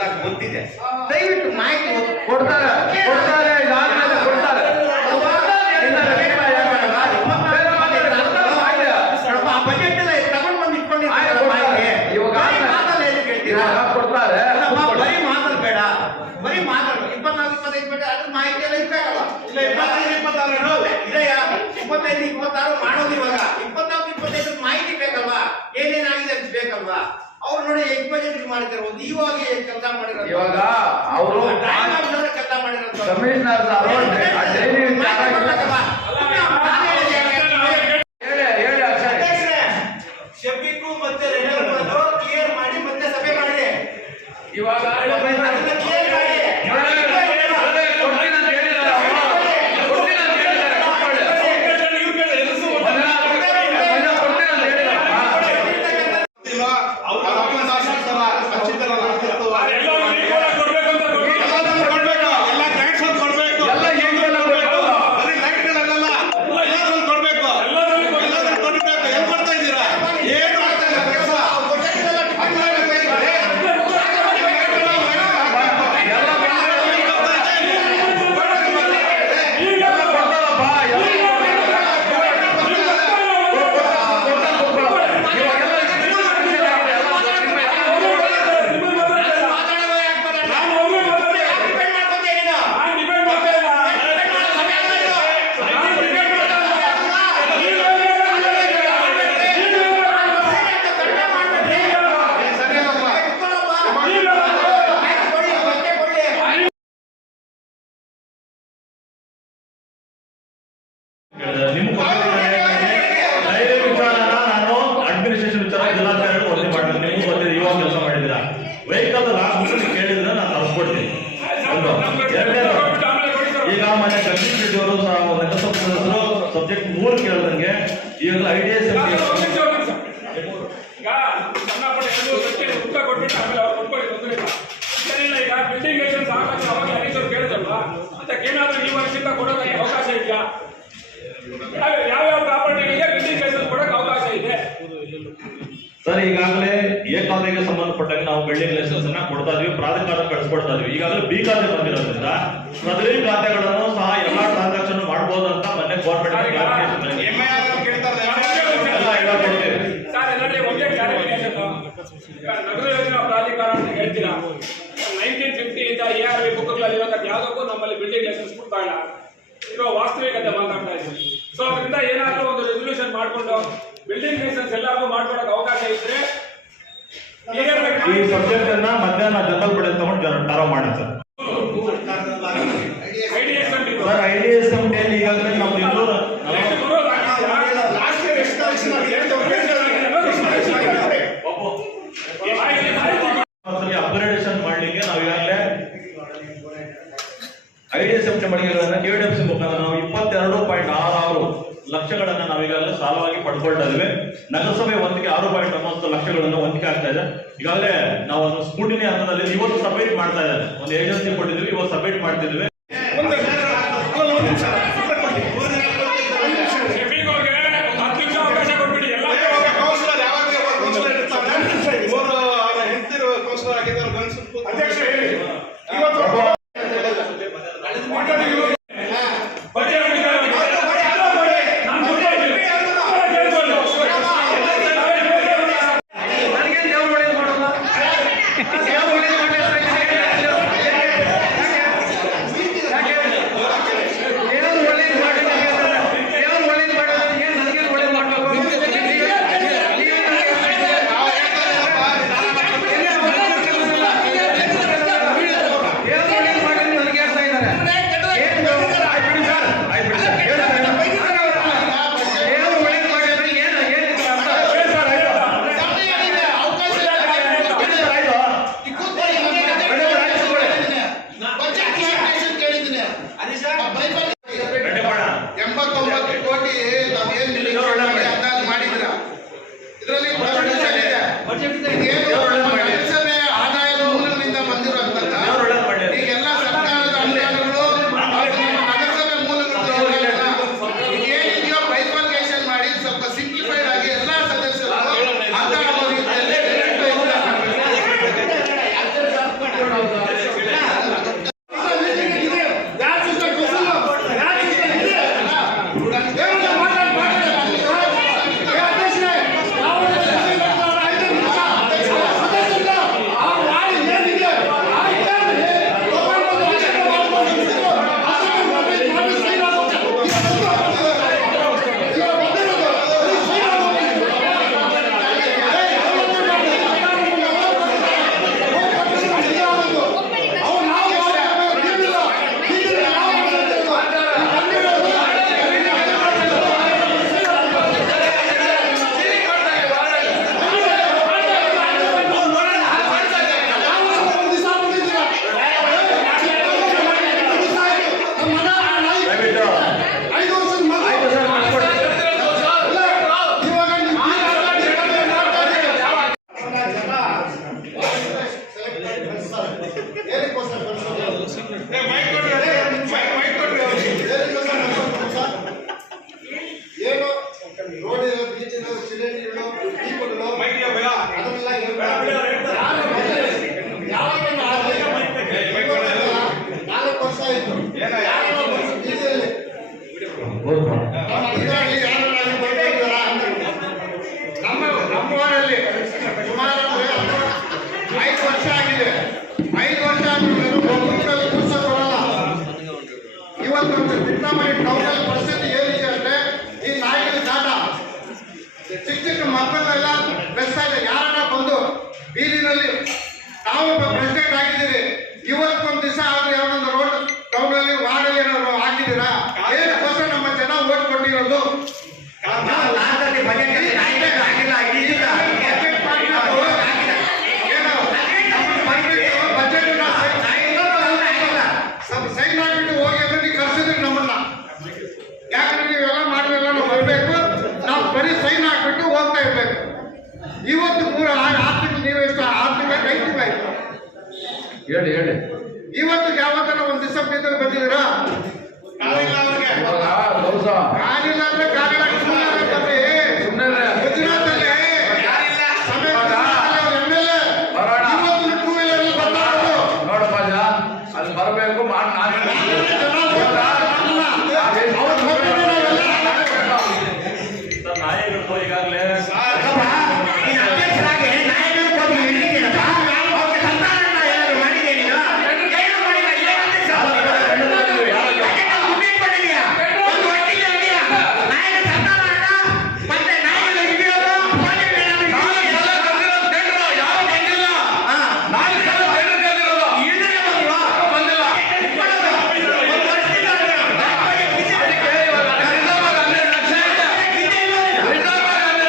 ಎಲ್ಲ ಗೊತ್ತಿದೆ. ದಯವಿಟ್ಟು ಮಾಹಿತಿ ಕೊಡ್ತಾರೆ ಇದಾದ್ಮೇಲೆ ಕೊಡ್ತಾರೆ. ಬಜೆಟ್ ಎಲ್ಲ ತಗೊಂಡು ಬಂದು ಇಟ್ಕೊಂಡಿರ್ತಾರೆ ಮಾಹಿತಿ. ಇವಾಗ ಮಾತಲ್ಲ ಏನು ಕೇಳ್ತೀರಾ? ಕೊಡ್ತಾರೆ. ಬರೀ ಮಾತಲ್ಲ ಬೇಡ, ಬರೀ ಮಾತಲ್ಲ 24-25 ಬೇಡ, ಅದ್ರ ಮಾಹಿತಿ ಎಲ್ಲ ಇರ್ಬೇಕಲ್ಲ. ಇಲ್ಲ 25-26 ಇದೆಯಾ? 25-26 ಮಾಡೋದು ಇವಾಗ 24-25 ಮಾಹಿತಿ ಬೇಕಲ್ವಾ? ಏನೇನಾಗಿದೆ ಅಂತ ಬೇಕಲ್ವಾ? ಅವ್ರು ನೋಡಿ ಎಷ್ಟು ಬಜೆಟ್ ಮಾಡಿದ್ದಾರೆ, ಒಂದು ಇವಾಗ ಕೆಲಸ ಮಾಡಿರೋ ಇವಾಗ ಅವರು ಕೆಲಸ ಮಾಡಿರೋ ಕಮಿಷನರ್ ಹೇಳಿ ಅಕ್ಷಯ್. ಶಫೀಕು ಮತ್ತೆ ರೆಡ್ಡಿ ಕ್ಲಿಯರ್ ಮಾಡಿ ಮತ್ತೆ ಸಭೆ ಮಾಡಿ. ಇವಾಗ ನಿಮ್ಮ ಡೈರಿ ವಿಚಾರನ ನಾನು ಅಡ್ಮಿನಿಸ್ಟ್ರೇಷನ್ ವಿಚಾರ ಜಿಲ್ಲಾಧಿಕಾರಿ ವರದಿ ಮಾಡ್ತೀನಿ. ನಿಮ್ಗೆ ಗೊತ್ತಿದೆ, ಇವಾಗ ಕೆಲಸ ಮಾಡಿದ್ದೀರಾ. ವೆಹಿಕಲ್ ರಾಷ್ಟ್ರ ಕೇಳಿದ್ರೆ ನಾನು ತರಿಸ್ಕೊಡ್ತೀನಿ. ಎರಡನೇದು, ಈಗ ಮನೆ ಜಗದೀಶ್ ರೆಡ್ಡಿ ಅವರು ನಗರಸಭಾ ಸದಸ್ಯರು ಸಬ್ಜೆಕ್ಟ್ 3 ಕೇಳ್ದಂಗೆ ಈಗಲೂ IDS ಈಗ ಸಣ್ಣ ಪುಟ್ಟ ಉತ್ತರ ಕೊಟ್ಬಿಟ್ಟು ಆಮೇಲೆ ಅವ್ರು ಕೊಟ್ಕೊಳ್ಳಿ, ತೊಂದರೆ ಇಲ್ಲ. ಏನಿಲ್ಲ, ಈಗ ಬಿಲ್ಡಿಂಗ್ ಲೈಸೆನ್ಸ್ ಆಗಕ್ಕೆ ಅವಾಗ ಹರೀಶ್ ಕೇಳಿದಲ್ವಾ, ಅದಕ್ಕೇನಾದ್ರೂ ಈ ವರ್ಷದಿಂದ ಕೊಡೋದಕ್ಕೆ ಅವಕಾಶ ಇದೆಯಾ? ಯಾವ್ಯಾವ ಪ್ರಾಪರ್ಟಿಗಳಿಗೆ ಬಿಲ್ಡಿಂಗ್ ಲೈಸೆನ್ಸ್ ಕೊಡೋಕೆ ಅವಕಾಶ ಇದೆ? ಸರ್, ಈಗಾಗಲೇ ಎ ಖಾತೆಗೆ ಸಂಬಂಧಪಟ್ಟಾಗ ನಾವು ಬಿಲ್ಡಿಂಗ್ ಲೈಸೆನ್ಸ್ ಅನ್ನ ಕೊಡ್ತಾ ಇದೀವಿ, ಪ್ರಾಧಿಕಾರ ಕಳಿಸ್ಕೊಡ್ತಾ ಇದೀವಿ. ಈಗಾಗಲೇ ಬಿ ಖಾತೆ ಬಂದಿರೋದ್ರಿಂದ ಸದರಿ ಖಾತೆಗಳನ್ನು ಸಹ ಎಲ್ಲಾ ಟ್ರಾನ್ಸಾಕ್ಷನ್ ಮಾಡಬಹುದು ಅಂತ ಮೊನ್ನೆ ಗೌರ್ಮೆಂಟ್ ಸರ್, ಎಲ್ಲರಲ್ಲಿ ಒಂದೇ ಕ್ಲಾರಿಫಿಕೇಶನ್. ನಗರ ಯೋಜನಾ ಪ್ರಾಧಿಕಾರ ಅಂತ ಹೇಳ್ತೀರಾ, 1950 ಇಂದ ARV ಬುಕ್ಗಳಲ್ಲಿ ಯಾವುದಕ್ಕೂ ನಮ್ಮಲ್ಲಿ ಬಿಲ್ಡಿಂಗ್ ಲೈಸೆನ್ಸ್ ಕೊಡ್ತಾ ಇಲ್ಲ. ಇರೋ ವಾಸ್ತವಿಕತೆ ಮಾತಾಡ್ತಾ ಇದ್ದೀವಿ. ಸೊ ಅದರಿಂದ ಏನಾದರೂ ಒಂದು ರೆಸಲ್ಯೂಷನ್ ಮಾಡಿಕೊಂಡು ಬಿಲ್ಡಿಂಗ್ ಲೈಸೆನ್ಸ್ ಎಲ್ಲರಿಗೂ ಮಾಡ್ಕೊಡಕ್ಕೆ ಅವಕಾಶ ಇದ್ರೆ ಈ ಸಬ್ಜೆಕ್ಟ್ ಅನ್ನ ಮಧ್ಯಾಹ್ನ ಜನರಲ್ ಬಳಿ ತಗೊಂಡು ಟಾರೋ ಮಾಡಿ ಸರ್. IDS ಕಮಿಟಿಯಲ್ಲಿ ಈಗಾಗಲೇ ನಾವು ಎಲ್ಲರೂ ಅಪ್ಗ್ರೇಡೇಷನ್ ಮಾಡಲಿಕ್ಕೆ ನಾವು ಈಗಾಗಲೇ IDS ಕಮಿಟಿ ಮಳಿಗೆಗಳನ್ನ KDFC ಮುಖಾಂತರ ನಾವು 22.66 ಲಕ್ಷಗಳನ್ನ ನಾವು ಈಗಾಗಲೇ ಸಾಲವಾಗಿ ಪಡ್ಕೊಳ್ತಾ ಇದ್ದೇವೆ. ನಗರಸಭೆ ಒಂದಿಗೆ 6.90 ಲಕ್ಷಗಳನ್ನ ಹೊಂದಿಕೆ ಆಗ್ತಾ ಇದೆ. ಈಗಾಗಲೇ ನಾವು ಒಂದು ಸ್ಕೂಟಿನಿ ಹಂತದಲ್ಲಿ ಇವತ್ತು ಸಬ್ಮಿಟ್ ಮಾಡ್ತಾ ಇದ್ದಾರೆ. ಒಂದು ಏಜೆನ್ಸಿ ಕೊಟ್ಟಿದ್ದೀವಿ, ಇವತ್ತು ಸಬ್ಮಿಟ್ ಮಾಡ್ತಿದ್ದೀವಿ. ಅಧ್ಯಕ್ಷ ಹೇಳಿ, ಇವತ್ತು 5 ವರ್ಷ ಆದ್ಮೇಲೆ ಒಬ್ಬರು ಕೂಸ ಕೊಡಲ್ಲ. ಇವತ್ತೊಂದು ಚಿಂತಾಮಣಿ ಟೌನಲ್ಲಿ ಪರಿಸ್ಥಿತಿ ಏನಿದೆ ಅಂದ್ರೆ ಈ ನಾಯಿಗಳ ಕಾಟ ಚಿಕ್ಕ ಚಿಕ್ಕ ಮಕ್ಕಳೆಲ್ಲ ಬೆಸ್ತಾ ಇದೆ. ಯಾರನ್ನ ಬಂದು ಬೀದಿನಲ್ಲಿ ನಾವು ಪ್ರೆಸಿಡೆಂಟ್ ಆಗಿದ್ದೀರಿ, ಇವತ್ತೊಂದು ದಿವಸ ಆದ್ರೆ ಯಾವ್ದೊಂದು ರೋಡ್ ಟೌನಲ್ಲಿ ವಾರ್ಡಲ್ಲಿ ಏನಾದ್ರು ಹಾಕಿದ್ದೀರಾ? ಏನಕ್ಕೋಸ್ಕರ ನಮ್ಮ ಜನ ಓಟ್ ಕೊಟ್ಟಿರೋದು? ಸೈನ್ ಹಾಕ್ಬಿಟ್ಟು ಹೋಗಿ ಅಂದ್ರೆ ನೀವು ಕರ್ಸಿದ್ರಿ ನಮ್ಮನ್ನ. ಯಾಕಂದ್ರೆ ನೀವೆಲ್ಲ ಮಾಡಿದ್ರೆಲ್ಲ ನಾವು ಬರಬೇಕು, ನಾವು ಬರೀ ಸೈನ್ ಹಾಕ್ಬಿಟ್ಟು ಹೋಗ್ತಾ ಇರ್ಬೇಕು. ಇವತ್ತು 6 ತಿಂಗಳು ನೀವು ಎಷ್ಟು 6 ತಿಂಗಳು 5 ತಿಂಗಳಾಯ್ತು. ಹೇಳಿ ಹೇಳಿ. ಇವತ್ತು ಯಾವತ್ತನ ಒಂದು ದಿವಸ ಬಂದಿದ್ದೀರಾ? ಇವಾಗ ಗೌಸ ಕಾಲಿಲ್ಲ ಅಂದ್ರೆ ಕಾಲಿಲ್ಲ